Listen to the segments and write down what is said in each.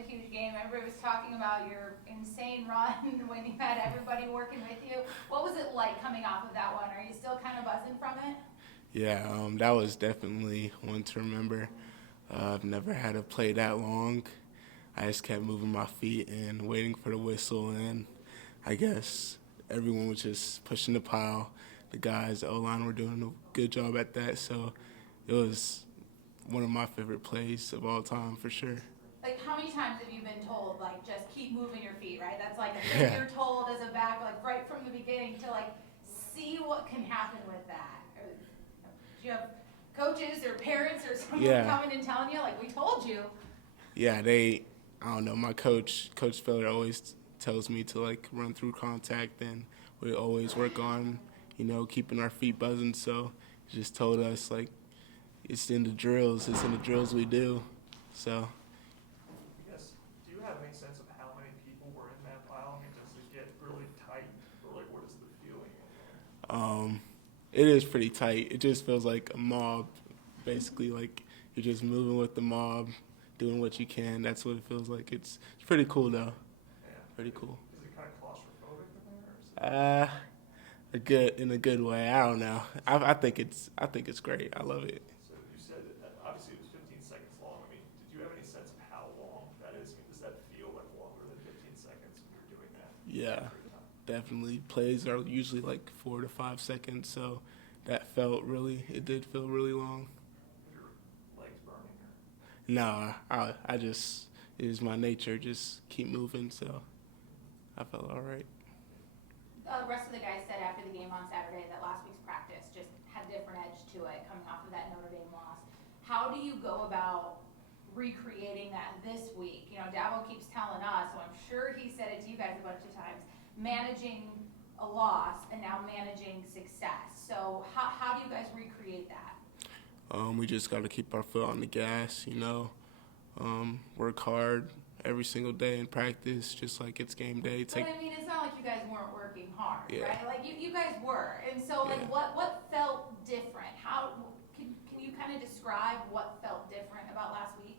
a huge game. Everybody was talking about your insane run when you had everybody working with you. What was it like coming off of that one? Are you still kind of buzzing from it? Yeah, that was definitely one to remember. I've never had to play that long. I just kept moving my feet and waiting for the whistle, and I guess everyone was just pushing the pile. The guys, the O-line were doing a good job at that, so it was one of my favorite plays of all time for sure. Like, how many times have you been told, like, just keep moving your feet, right? That's like a thing Yeah, you're told as a back, like, right from the beginning to, like, see what can happen with that. Do you have coaches or parents or someone yeah, coming and telling you, like, we told you? yeah. I don't know. My Coach Feller, always tells me to like run through contact, and we always work on, keeping our feet buzzing. So he just told us like it's in the drills. It's in the drills we do. So I guess, do you have any sense of how many people were in that pile? I mean, does it get really tight, or like what is the feeling in there? um, it is pretty tight. It just feels like a mob, basically. Like you're just moving with the mob, doing what you can. That's what it feels like. It's pretty cool though. Pretty Yeah. cool. Is it kind of claustrophobic in there, or is it? Uh, in a good way. I don't know. I think it's great. I love it. So you said that obviously it was 15 seconds long. I mean, did you have any sense of how long that is? I mean, does that feel like longer than 15 seconds when you're doing that? Yeah, Every time? definitely. Plays are usually like 4 to 5 seconds, so it did feel really long. Is your legs burning? Or? Nah, I just it is my nature. Just keep moving. So I felt all right. The rest of the guys said after the game on Saturday that last week's practice just had a different edge to it coming off of that Notre Dame loss. How do you go about recreating that this week? You know, Dabo keeps telling us, so I'm sure he said it to you guys a bunch of times, managing a loss and now managing success. So how do you guys recreate that? We just got to keep our foot on the gas. Work hard every single day in practice, just like it's game day. But I mean, it's not like you guys weren't working hard, Yeah, right? Like you guys were, and so like yeah. what felt different? How can you kind of describe what felt different about last week?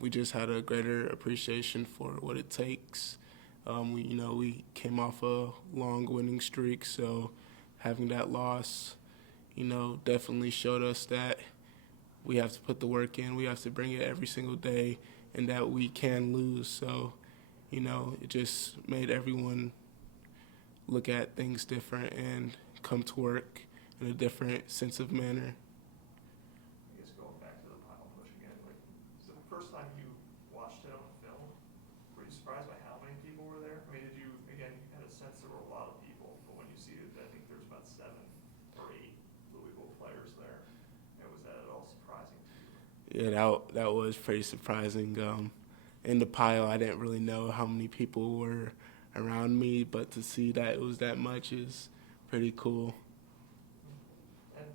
We just had a greater appreciation for what it takes. We came off a long winning streak, so having that loss, definitely showed us that we have to put the work in. We have to bring it every single day, and that we can lose. So, it just made everyone look at things different and come to work in a different sense of manner. I guess going back to the pile push again, like, so the first time you watched it on film, were you surprised by how many people were there? I mean, did you, again, you had a sense there were a lot of people, but when you see it, I think there's about 7 or 8 Louisville players there. And was that at all surprising to you? Yeah, that was pretty surprising. In the pile, I didn't really know how many people were around me, but to see that it was that much is pretty cool. And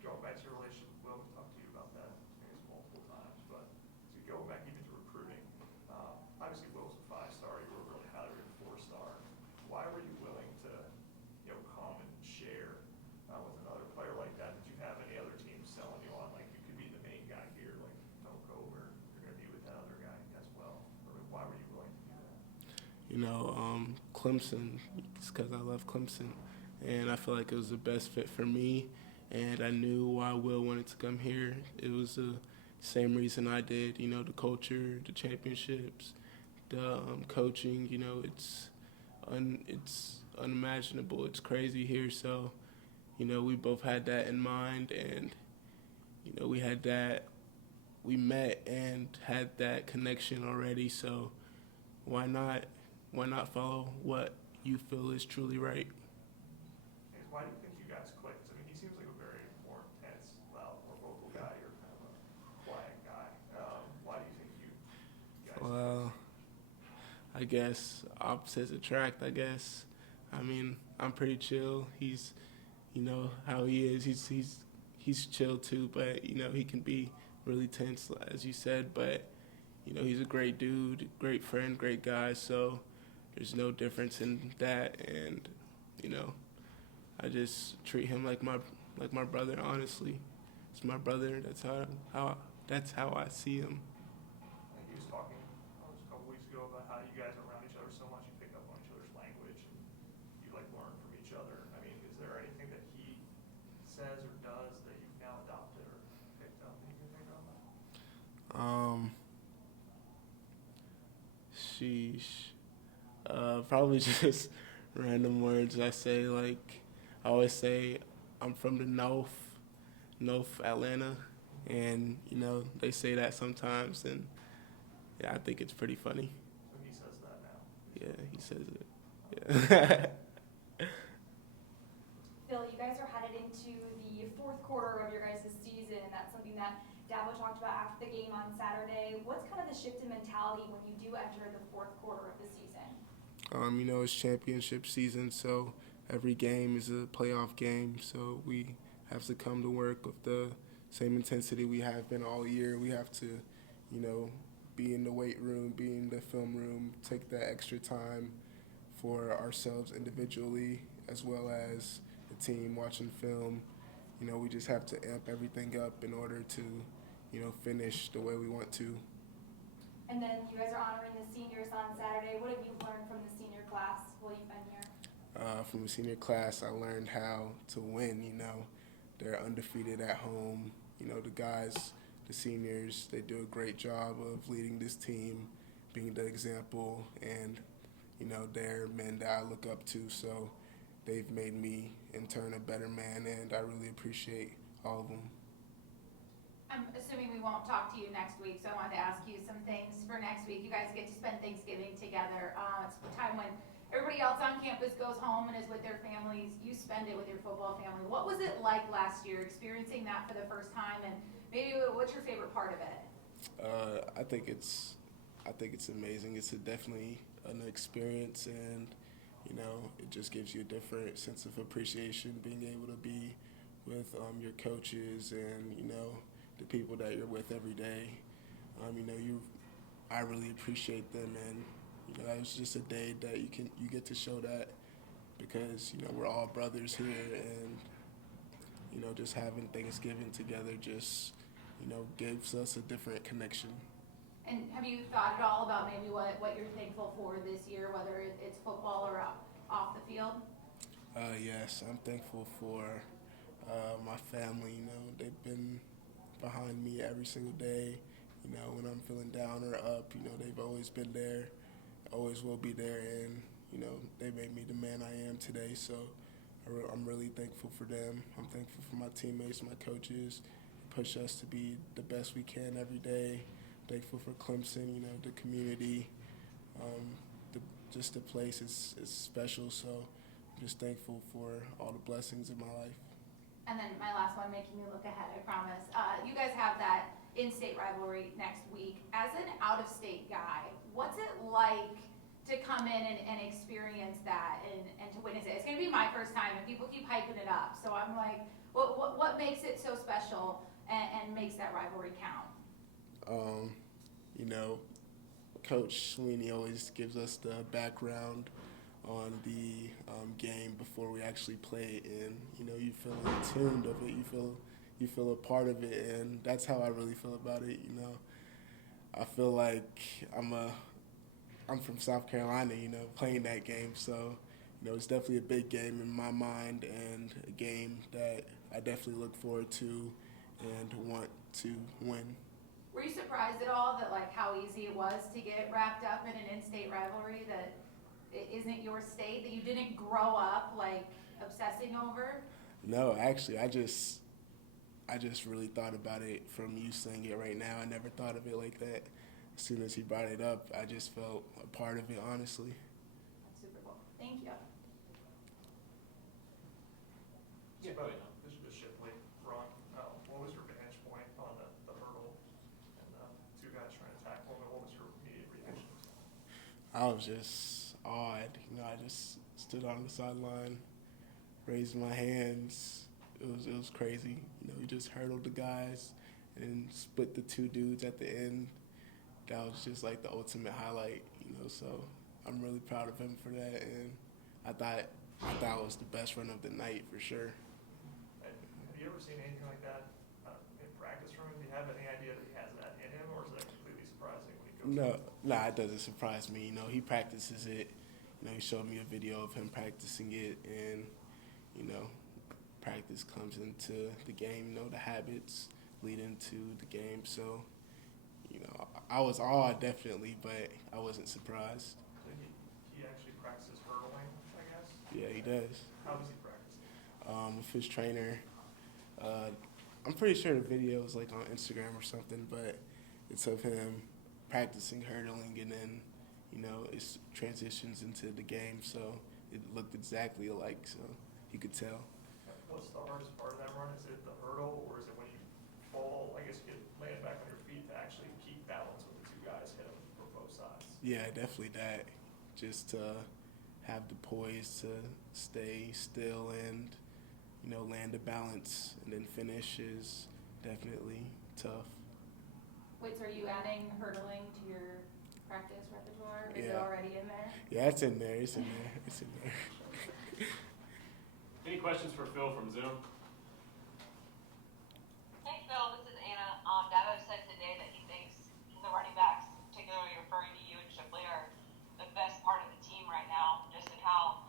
going back to your relationship with Will, we talked to you about that, I guess, multiple times, but as we go back even to recruiting, obviously Will's a 5-star, you were really highly rated 4-star. Why were you willing to, come and share with another player like that? Did you have any other teams selling you on, like, you could be the main guy here, like, don't go over, you're going to be with that other guy as well? Or like, why were you willing to do that? Clemson, just because I love Clemson, and I feel like it was the best fit for me. And I knew why Will wanted to come here. It was the same reason I did. The culture, the championships, the coaching. It's unimaginable. It's crazy here. So, we both had that in mind, and we had that. We met and had that connection already. So why not? Why not follow what you feel is truly right? And why do you think you guys clicked? I mean, he seems like a very more intense, loud, more vocal guy. You're kind of a quiet guy. Why do you think you guys Well, clicked? I guess opposites attract. I guess. I mean, I'm pretty chill. How he is. He's chill too, but he can be really tense, as you said. But he's a great dude, great friend, great guy. So there's no difference in that, and you know, I just treat him like my brother. Honestly, it's my brother. That's how I see him. Like he was talking on Joe, about how you guys are around each other so much, you pick up on each other's language, and you like learn from each other. I mean, is there anything that he says or does that you've now adopted or picked up that you can think of? Sheesh. Probably just random words I say. Like, I always say, I'm from the North Atlanta, and they say that sometimes, and yeah, I think it's pretty funny. So he says that now. Yeah, he says it. Yeah. Phil, you guys are headed into the fourth quarter of your guys' season, and that's something that Dabo talked about after the game on Saturday. What's kind of the shift in mentality when you do enter the fourth quarter of the season? It's championship season, so every game is a playoff game. So we have to come to work with the same intensity we have been all year. We have to, be in the weight room, be in the film room, take that extra time for ourselves individually as well as the team watching film. We just have to amp everything up in order to, finish the way we want to. And then you guys are honoring the seniors on Saturday. What have you learned from the senior class while you've been here? From the senior class, I learned how to win. They're undefeated at home. The guys, the seniors, they do a great job of leading this team, being the example, and they're men that I look up to. So they've made me in turn a better man, and I really appreciate all of them. I'm assuming we won't talk to you next week, so I wanted to ask you some things for next week. You guys get to spend Thanksgiving together. It's a time when everybody else on campus goes home and is with their families. You spend it with your football family. What was it like last year, experiencing that for the first time, and maybe what's your favorite part of it? I think it's amazing. It's definitely an experience, and it just gives you a different sense of appreciation, being able to be with your coaches and the people that you're with every day. I really appreciate them, and that was just a day that you get to show that, because we're all brothers here, and just having Thanksgiving together just gives us a different connection. And have you thought at all about maybe what you're thankful for this year, whether it's football or off the field? Yes, I'm thankful for my family. They've been behind me every single day. When I'm feeling down or up, they've always been there, always will be there, and they made me the man I am today. So I'm really thankful for them. I'm thankful for my teammates, my coaches, push us to be the best we can every day. Thankful for Clemson, the community, just the place is special. So I'm just thankful for all the blessings in my life. And then my last one, making me look ahead, I promise. You guys have that in-state rivalry next week. As an out-of-state guy, what's it like to come in and experience that and to witness it? It's going to be my first time, and people keep hyping it up. So I'm like, what makes it so special and makes that rivalry count? Coach Swinney always gives us the background on the game before we actually play, and you feel in tune of it. You feel a part of it, and that's how I really feel about it. I feel like I'm from South Carolina, playing that game, so it's definitely a big game in my mind, and a game that I definitely look forward to and want to win. Were you surprised at all that how easy it was to get wrapped up in an in-state rivalry that it isn't your state, that you didn't grow up obsessing over? No, actually, I just really thought about it from you saying it right now. I never thought of it like that. As soon as he brought it up, I just felt a part of it, honestly. That's super cool. Thank you. Yeah, this is Shipley front. What was your vantage point on the hurdle and two guys trying to tackle him? What was your immediate reaction? I was just awed. I just stood on the sideline, raised my hands. It was crazy. We just hurdled the guys and split the two dudes at the end. That was just the ultimate highlight. So I'm really proud of him for that, and I thought it was the best run of the night for sure. Have you ever seen anything like that in practice from him? Do you have any idea that he has that in him, or is that completely surprising when he No, it doesn't surprise me. You know, he practices it. You know, he showed me a video of him practicing it, and you know, practice comes into the game. You know, the habits lead into the game. So, you know, I was awed definitely, but I wasn't surprised. So he actually practices hurdling, I guess? Yeah, he does. How does he practice? With his trainer. I'm pretty sure the video is like on Instagram or something, but it's of him practicing hurdling, and then, you know, it transitions into the game. So it looked exactly alike, so you could tell. What's the hardest part of that run? Is it the hurdle, or is it when you fall, I guess you get landed back on your feet to actually keep balance when the two guys hit them from both sides? Yeah, definitely that. Just to have the poise to stay still and, you know, land the balance and then finish is definitely tough. Wait, so are you adding hurdling to your practice repertoire? Is it Yeah. already in there? Yeah, it's in there. It's in there. It's in there. Any questions for Phil from Zoom? Hey Phil, this is Anna. Dabo said today that he thinks the running backs, particularly referring to you and Shipley, are the best part of the team right now, just in how,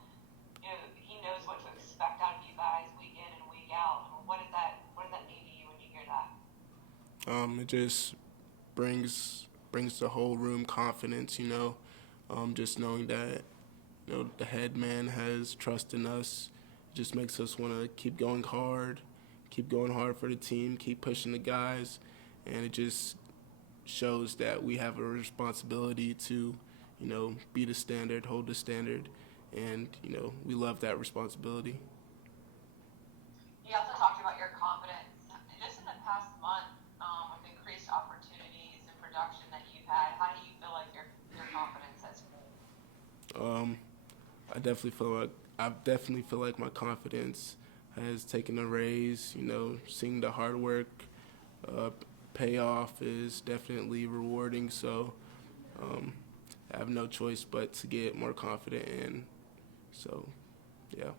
you know, he knows what to expect out of you guys week in and week out. What does that mean to you when you hear that? It just brings the whole room confidence, you know. Just knowing that, you know, the head man has trust in us, just makes us want to keep going hard for the team, keep pushing the guys, and it just shows that we have a responsibility to, you know, be the standard, hold the standard, and, you know, we love that responsibility. You also talked about your confidence. Just in the past month, with increased opportunities and production that you've had, how do you feel like your confidence has grown? I definitely feel like my confidence has taken a raise. You know, seeing the hard work payoff is definitely rewarding. So I have no choice but to get more confident, and so yeah.